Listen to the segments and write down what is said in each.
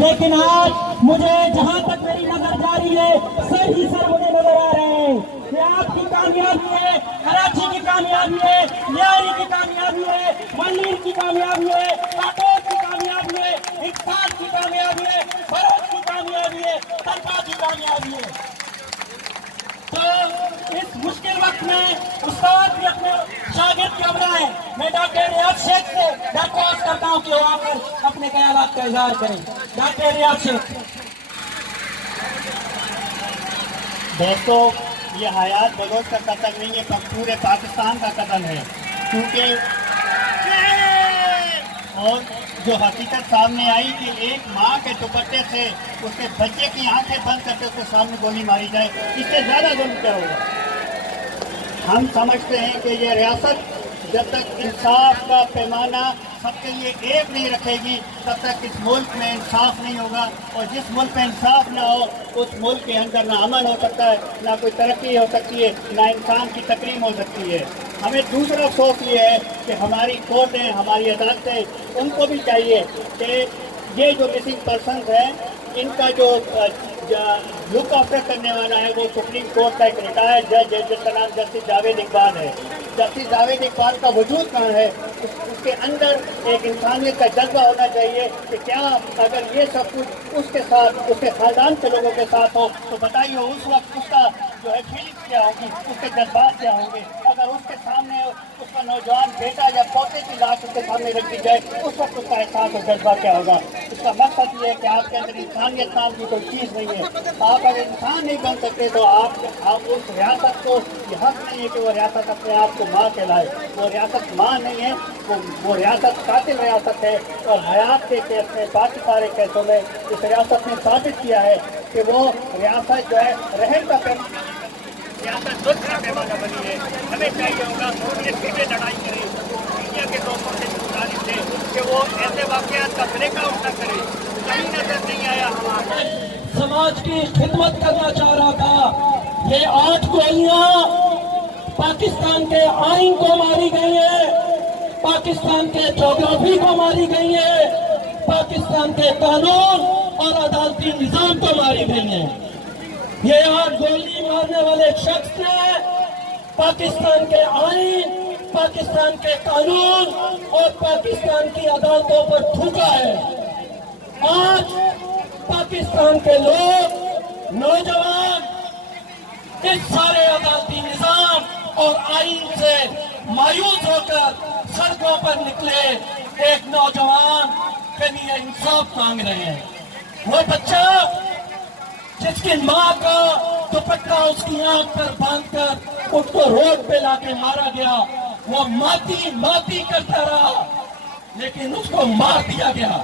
لیکن آج مجھے جہاں تک میری نظر جاری ہے سر ہی سر مجھے نظر آ رہے ہیں. یہ آپ کی کامیابی ہے, کراچی کی کامیابی ہے, لیاری کی کامیابی ہے, منیر کی کامیابی ہے, کاٹوت کی کامیابی ہے, اقبال کی کامیابی ہے, بروچ کی کامیابی ہے, طلبہ کی کامیابی ہے. تو اس مشکل وقت میں استاد بھی اپنے شاگرد کی بنائے. میں ڈاکٹر ریاض شیخ سے درخواست کرتا ہوں کہ وہ آ کر اپنے خیالات کا اظہار کریں. ڈاکٹر ریاض شیخ. دوستو, یہ حیات بلوچ کا قتل نہیں ہے, پورے پاکستان کا قتل ہے. کیونکہ اور جو حقیقت سامنے آئی کہ ایک ماں کے دوپٹے سے اس کے بچے کی آنکھیں بند کر کے اس کے سامنے گولی ماری جائے, اس سے زیادہ ظلم کیا ہوگا؟ ہم سمجھتے ہیں کہ یہ ریاست جب تک انصاف کا پیمانہ سب کے لیے ایک نہیں رکھے گی تب تک اس ملک میں انصاف نہیں ہوگا. اور جس ملک میں انصاف نہ ہو اس ملک کے اندر نہ امن ہو سکتا ہے, نہ کوئی ترقی ہو سکتی ہے, نہ انسان کی تکریم ہو سکتی ہے. ہمیں دوسرا افسوس یہ ہے کہ ہماری کورٹیں, ہماری عدالتیں, ان کو بھی چاہیے کہ یہ جو مسنگ پرسنز ہیں ان کا جو لک آفٹر کرنے والا ہے وہ سپریم کورٹ کا ایک ریٹائرڈ جج ہے جس کا نام جسٹس جاوید اقبال ہے. جسٹس جاوید اقبال کا وجود کہاں ہے؟ اس کے اندر ایک انسانیت کا جذبہ ہونا چاہیے کہ کیا اگر یہ سب کچھ اس کے ساتھ, اس کے خاندان کے لوگوں کے ساتھ ہو تو بتائیے اس وقت اس کا جو ہے فیلنگس کیا ہوگی, اس کے جذبات کیا ہوں گے. اگر اس کے سامنے اس کا نوجوان بیٹا یا پوتے کی لاش اس کے سامنے رکھ دی جائے اس وقت اس کا احساس اور جذبہ کیا ہوگا؟ اس کا مقصد یہ ہے کہ آپ کے اندر انسانیت نام کی کوئی چیز نہیں ہے. آپ اگر انسان نہیں بن سکتے تو آپ اس ریاست کو یہ حق نہیں ہے کہ وہ ریاست اپنے آپ کو ماں کہلائے. وہ ریاست ماں نہیں ہے, وہ ریاست قاتل ریاست ہے. اور حیات کے کیس میں, باقی سارے کیسوں میں اس ریاست نے ثابت کیا ہے کہ وہ ریاست جو ہے رحم کا ریاست ظلم کا پیمانہ بنی ہے. ہمیں چاہیے ہوگا کہ سیدھے لڑائی کریں, میڈیا کے دوستوں سے گزارش ہے کہ وہ ایسے واقعات کا بریک آؤٹ نہ کریں. کہیں نظر نہیں آیا ہمارا سماج کی خدمت کرنا چاہ رہا تھا. یہ 8 گولیاں پاکستان کے آئین کو ماری گئی ہیں, پاکستان کے جغرافی کو ماری گئی ہیں, پاکستان کے قانون اور عدالتی نظام کو ماری گئی ہیں. یہ 8 گولی مارنے والے شخص نے پاکستان کے آئین, پاکستان کے قانون اور پاکستان کی عدالتوں پر تھوکا ہے. آج پاکستان کے لوگ, نوجوان اس سارے عدالتی نظام اور آئین سے مایوس ہو کر سڑکوں پر نکلے. ایک نوجوان کے لیے انصاف مانگ رہے ہیں. وہ بچہ جس کی ماں کا دوپٹہ اس کی آنکھ پر باندھ کر اس کو روڈ پہ لا کے مارا گیا, وہ ماتی کرتا رہا لیکن اس کو مار دیا گیا.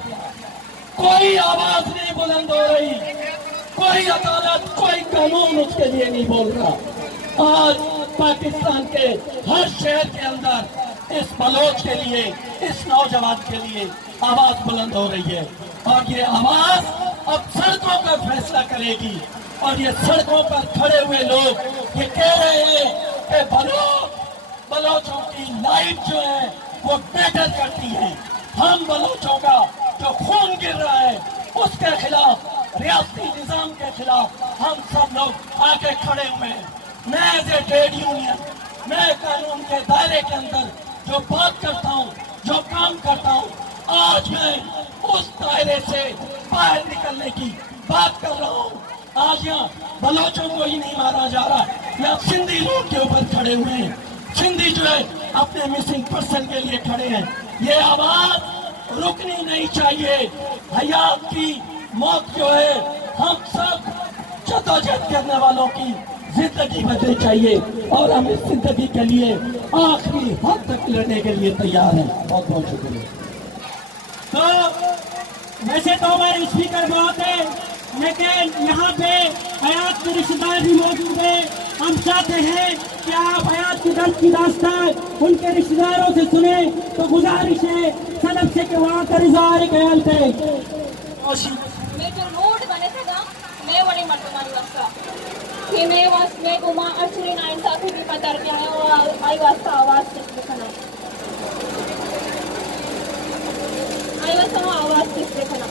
کوئی آواز نہیں بلند ہو رہی, کوئی عدالت, کوئی قانون اس کے لیے نہیں بول رہا. آج پاکستان کے ہر شہر کے اندر اس بلوچ کے لیے, اس نوجوان کے لیے آواز بلند ہو رہی ہے. اور یہ آواز اب سڑکوں کا فیصلہ کرے گی. اور یہ سڑکوں پر کھڑے ہوئے لوگ یہ کہہ رہے ہیں کہ بلوچوں کی لائف جو ہے وہ میٹر کرتی ہے. ہم بلوچوں کا جو خون گر رہا ہے اس کے خلاف, ریاستی نظام کے خلاف ہم سب لوگ آگے کھڑے ہوئے ہیں. میں ایز اے ٹریڈ یونین, میں قانون کے دائرے کے اندر جو بات کرتا ہوں, جو کام کرتا ہوں, آج میں اس دائرے سے باہر نکلنے کی بات کر رہا ہوں. آج یہاں بلوچوں کو ہی نہیں مارا جا رہا, یہاں سندھی لوگ کے اوپر کھڑے ہوئے ہیں. سندھی جو ہے اپنے مسنگ پرسن کے لیے کھڑے ہیں. یہ آواز رکنی نہیں چاہیے. حیات کی موت جو ہے ہم سب جدوجہد کرنے والوں کی زندگی بدلنی چاہیے اور ہم اس زندگی کے لیے آخری حد تک لڑنے کے لیے تیار ہیں. بہت بہت شکریہ. تو ویسے تو ہمارے اسپیکر بہت ہیں لیکن یہاں پہ حیات کے رشتہ دار بھی موجود ہیں. ہم چاہتے ہیں کہ آپ حیات کی درد کی داستان ان کے رشتہ داروں سے سنیں. تو گزارش ہے صدف سے کہ وہاں کا اظہار خیال کریں. روڈ بنے تھے نا میں وہی مرتبہ واسطہ کہ میں گما اچھی نائن ساتھی بھی پتر کے آئی واسطہ آواز دیکھنا آئی واسطہ آواز دیکھنا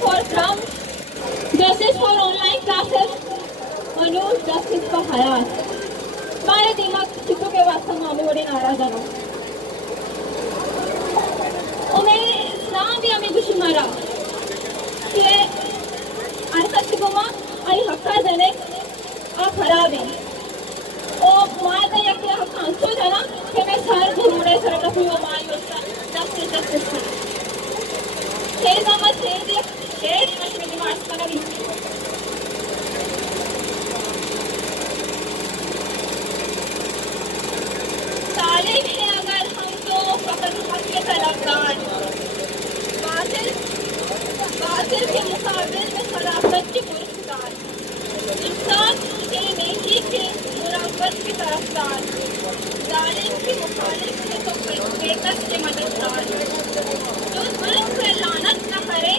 for drums, justice for online classes, and justice for Hayat. मारे दिमाग चित्तों के वास्ते मामे बड़े नाराज आना। और मेरे नाम भी हमें कुछ मारा कि ऐसा चिकोमा आई हक्का जने आप खराब हैं। और मारते या कि हक्का अंशों जाना कि मैं सार घूमने सर का कोई वो मारी होता justice justice का। शेर दामद शेर दिया शेर मशहूर दिमाग का नहीं। तालिब है अगर हम तो फकत हक के तलबगार, बातिल के मुकाबिल में खराफत की पुरस्कार, इंसाफ के नेकी के मुराकबत की तरफदार, जालिम के मुखालिफ है तो बेकस के मददगार, जो जुल्म पे लानत न करे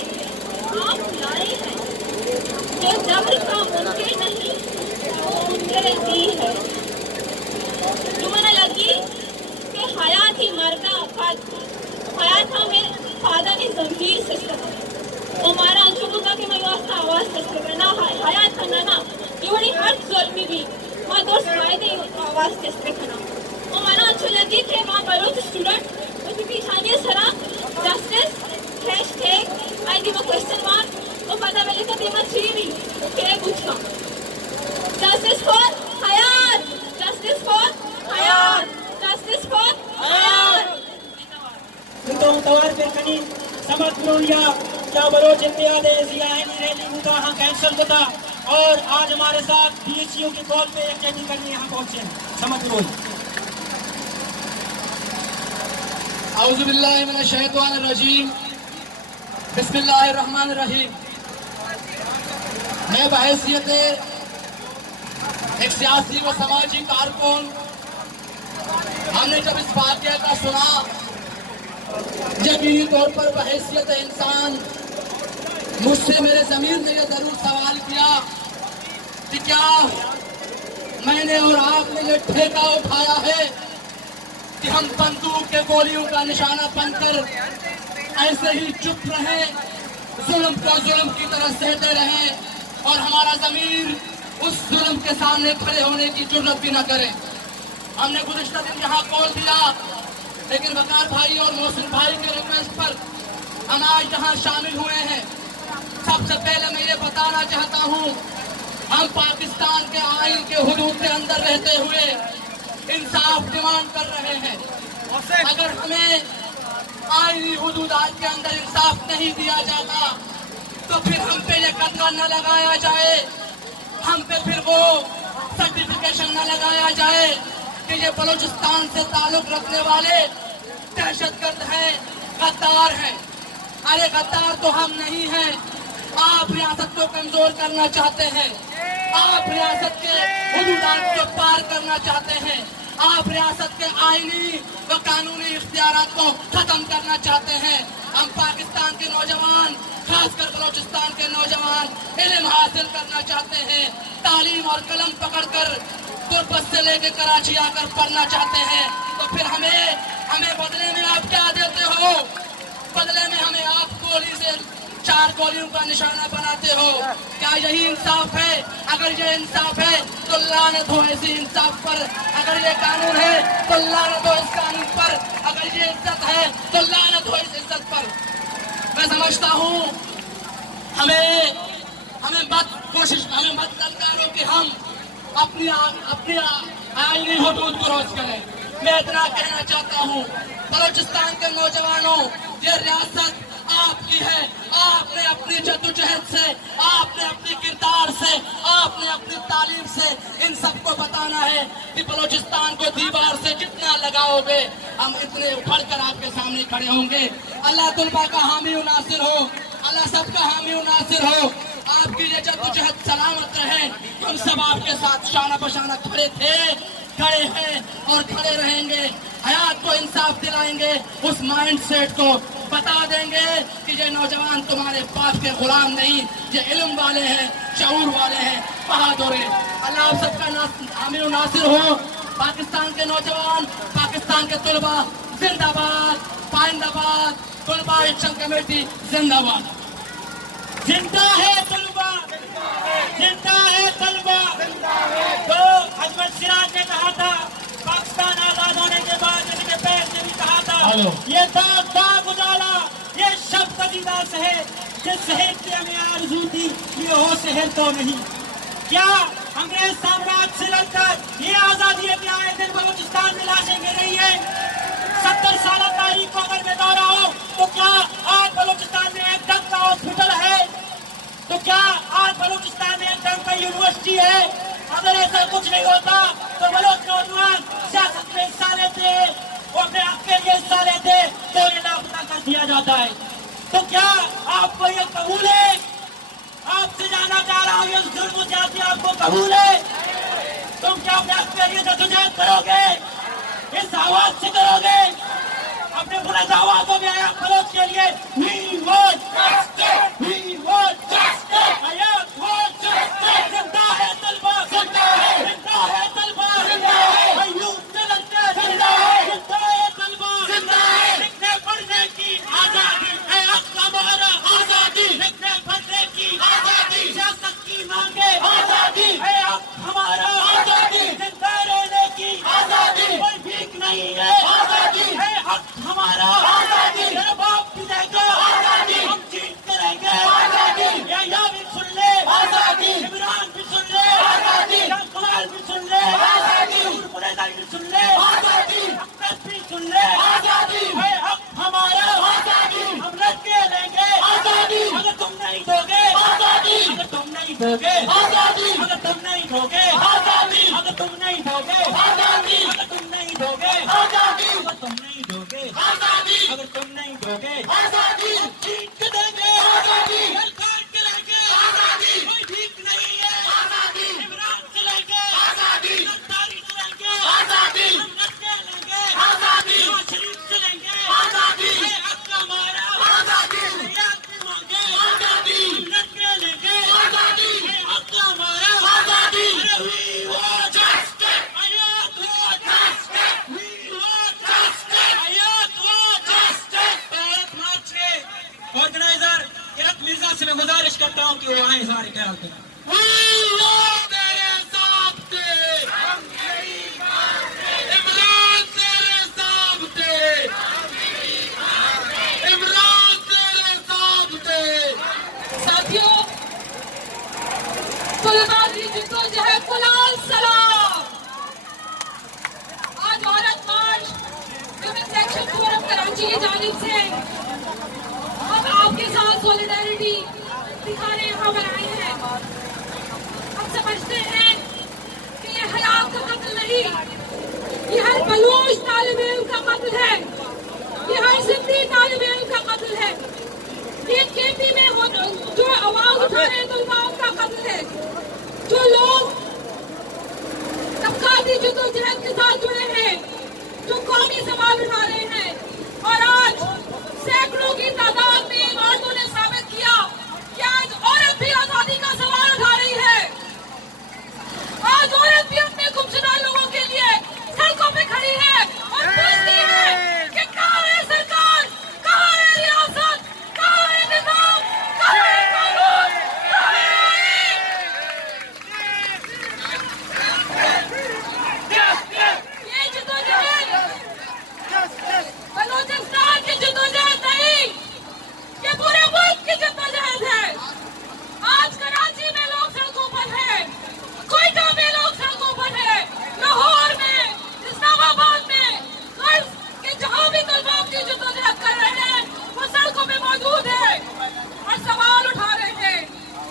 आप लाए हैं, जो जबर का मुनकिर नहीं वो मुनकिर दी है। जुमना लगी कि हयात ही मरना अफाद, हयात हमें फादा ने जमीर से सका और मारा अंशुलों का कि मैं वास्ता आवाज से करना हयात करना ना ये बड़ी हर जुल्मी भी माँ दोस्त फायदे आवाज से करना और मारा अंशु लगी थे माँ बलोच स्टूडेंट उसकी पीछानी सरा जस्टिस हैशटैग आई दी वो क्वेश्चन मार्क वो पता मिले तो दिमाग चीरी क्या पूछा justice for Hayat, justice for Hayat, justice for Hayat. तो तवार पे कनी समझ लिया क्या बलोच इंतजार जिया है रैली मुद्दा हाँ कैंसिल होता और आज हमारे साथ बीएचयू की कॉल पे अटेंड करने यहाँ पहुंचे समझ लो। औज़ु बिल्लाहि मिनश शैतानिर रजीम, बिस्मिल्लाहिर रहमानिर रहीम। मैं बहैसियत एक सियासी व समाजी कारकुन हमने जब इस वाक़या का सुना, यकीनी तौर पर बहैसियत इंसान मुझसे मेरे ज़मीर ने यह जरूर सवाल किया कि क्या मैंने और आपने ये ठेका उठाया है कि हम बंदूक के गोलियों का निशाना बनकर ऐसे ही चुप रहें, जुल्म को जुल्म की तरह सहते रहें और हमारा ज़मीर उस जुल्म के सामने खड़े होने की जुर्रत भी न करे। हमने गुज़िश्ता दिन यहाँ कॉल दिया, लेकिन वकार भाई और मोहसिन भाई के रिक्वेस्ट पर हम आज यहाँ शामिल हुए हैं। सबसे पहले मैं ये बताना चाहता हूँ, हम पाकिस्तान के आइन के हुदूद के अंदर रहते हुए इंसाफ डिमांड कर रहे हैं। अगर हमें आईनी हुदूदात के अंदर इंसाफ नहीं दिया जाता तो फिर हम पे ये कदम न लगाया जाए, हम पे फिर वो सर्टिफिकेशन न लगाया जाए कि ये बलूचिस्तान से ताल्लुक रखने वाले दहशतगर्द हैं, गद्दार हैं। अरे गद्दार तो हम नहीं हैं। आप रियासत को कमजोर करना चाहते हैं, आप रियासत के हुदूदात को पार करना चाहते हैं, आप रियासत के आईनी व कानूनी इख्तियारात को खत्म करना चाहते हैं। हम पाकिस्तान के नौजवान, खासकर बलूचिस्तान के नौजवान इल्म हासिल करना चाहते हैं, तालीम और कलम पकड़कर गुरबत से लेकर कराची आकर पढ़ना चाहते हैं। तो फिर हमें बदले में आप क्या देते हो? बदले में हमें आप गोली से 4 गोलियों का निशाना बनाते हो। क्या यही इंसाफ है? अगर ये इंसाफ है तो लानत हो ऐसी इंसाफ पर। अगर ये कानून है तो लानत हो इस कानून पर। अगर ये इज्जत है तो लानत हो इस इज्जत पर। मैं समझता हूँ हमें मत ललकारो कि हम अपनी आईनी हुदूद दुरुस्त करें। मैं इतना कहना चाहता हूँ, बलूचिस्तान के नौजवानों, ये रियासत आपकी है। आपने अपनी जद्दोजहद से, आपने अपने किरदार से, आपने अपनी तालीम से इन सबको बताना है कि बलूचिस्तान को दीवार से जितना लगाओगे हम इतने उखड़ कर आपके सामने खड़े होंगे। अल्लाह तुल्बा का हामी व नासिर हो, अल्लाह सबका हामी व नासिर हो। आपकी ये जद्दोजहद सलामत रहे। हम सब आपके साथ शाना बशाना खड़े थे, खड़े हैं और खड़े रहेंगे। हयात को इंसाफ दिलाएंगे, उस माइंड सेट को बता देंगे कि ये नौजवान तुम्हारे बाप के गुलाम नहीं, ये इल्म वाले हैं, शऊर वाले हैं, बहादुर हैं। अल्लाह आप सबका हामी व नासिर हो। पाकिस्तान के नौजवान, पाकिस्तान के तुलबा जिंदाबाद, पाइंदाबाद, तुलबा एक्शन कमेटी जिंदाबाद। जिंदा है तलबा, जिंदा है तलबा। तो अजमल सिराज ने कहा था, पाकिस्तान आजाद होने के बाद इनके पैर ने भी कहा था, ये दाग दाग उजाला, ये शब कदीदास है, जिस शहर की हमें आरज़ू थी, ये हो शहर तो नहीं। क्या अंग्रेज साम्राज्य से लड़कर ये आजादी है कि आए दिन बलूचिस्तान में लाशें गिर रही है? 70 साल तारीख को अगर मैं दोहराऊं तो क्या आज बलूचिस्तान में एक ढंग का हॉस्पिटल है? तो क्या आज बलूचिस्तान में एक ढंग का यूनिवर्सिटी है? अगर ऐसा कुछ नहीं होता तो बलोच नौजवान सियासत में हिस्सा लेते और अपने हक के लिए हिस्सा लेते तो ये लापता कर दिया जाता है। तो क्या आपको ये कबूल है? आपसे जानना चाह रहा हूँ, ये जुर्म ज्यादा आपको कबूल है? तुम क्या अपने हक के लिए जद्दोजहद करोगे? इस आवाज से करोगे? अपने बुलंद आवाजों में आया बलोच के लिए We want justice! We want justice! I want justice! जिंदा है तलबा, जिंदा है, जिंदा है तलबा, जिंदा है, अय्यूब जलंधर, जिंदा है, जिंदा है तलबा, जिंदा है, लिखने पढ़ने की आजादी है हक हमारा, आजादी, लिखने पढ़ने की आजादी, सियासत की मांगे आजादी है हक हमारा, आजादी, जिंदा रहने की आजादी, कोई भीख नहीं है, आजादी है हक हमारा, आजादी, मेरा बाप भी देगा आजादी, हम जीत करेंगे आजादी, या भी सुन ले आजादी, इमरान भी सुन ले आजादी, कमाल भी सुन ले आजादी, मुरेदा भी सुन ले आजादी, अहमद भी सुन ले आजादी, है हक हमारा, आजादी, हम लड़के लेंगे आजादी, अगर तुम नहीं दोगे आजादी, अगर तुम नहीं दोगे आजादी, अगर तुम नहीं दोगे आजादी, अगर तुम नहीं दोगे आजादी, अगर तुम नहीं दोगे आजादी, अगर तुम नहीं दोगे आजादी, अगर तुम नहीं दोगे आजादी, जीत के देंगे आजादी, काट के लेंगे आजादी, कोई भीख नहीं है आजादी, इमरान से लेंगे आजादी, गद्दारी से लेंगे आजादी, हम लड़के लेंगे आजादी, शरीफ से लेंगे आजादी, हक हमारा आजादी, रियाद भी मांगे आजादी, लड़के लेंगे आजादी, हक हमारा आजादी, we want justice, आयात हो justice, we want justice, आयात हो justice। भारत मार्च के ऑर्गेनाइजर किरत मिर्जा से मैं गुजारिश करता हूँ कि वो आए सारे ख्याल करें। इमरान तेरे सामने, इमरान तेरे सामने। साथियों, तलबा की जिद्दोजहद को लाल सलाम। आज औरत मार्च विमेन सेक्शन फोरम कराची की जानिब से हम आपके साथ सॉलिडारिटी दिखाने यहाँ पर आए हैं। हम समझते हैं कि ये हयात का कत्ल नहीं, ये हर बलूच तालिब इल्म का कत्ल है, ये हर सिंधी तालिब इल्म का कत्ल है, ये केपी में जो आवाज उठा रहे हैं तलबाओं का कत्ल है, जो लोग तबकाती जद्दोजहद के साथ जुड़े हैं, जो कौमी सवाल उठा रहे हैं। और आज सैकड़ों की तादाद में इन औरतों ने साबित किया कि आज औरत भी आजादी का सवाल उठा रही है। आज औरत भी अपने गुमशुदा लोगों के लिए सड़कों पे खड़ी है और पूछती है कि कहाँ है सरकार, कहाँ है रियासत, कहाँ है निजाम, कहाँ है कानून, कहाँ है आईन। ये जद्दोजहद बलूचिस्तान की जद्दोजहद नहीं, ये पूरे मुल्क की जद्दोजहद है। आज कराची में लोग सड़कों पर हैं, कोयटा में लोग सड़कों पर हैं, लाहौर में, इस्लामाबाद में, कर्ज के जहाँ भी तलबा की जद्दोजहद कर रहे हैं वो सड़कों पे मौजूद है और सवाल उठा रहे हैं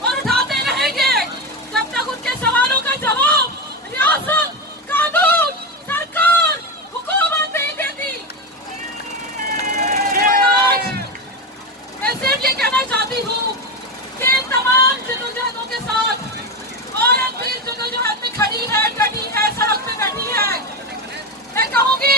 और उठाते रहेंगे जब तक उनके सवालों का जवाब रियासत, कानून, सरकार, हुकूमत नहीं देती। आज मैं सिर्फ ये कहना चाहती हूँ कि इन तमाम जद्दोजहदों के साथ औरत भी जद्दोजहद में खड़ी है, डटी है, सड़क पे बैठी है। मैं कहूँगी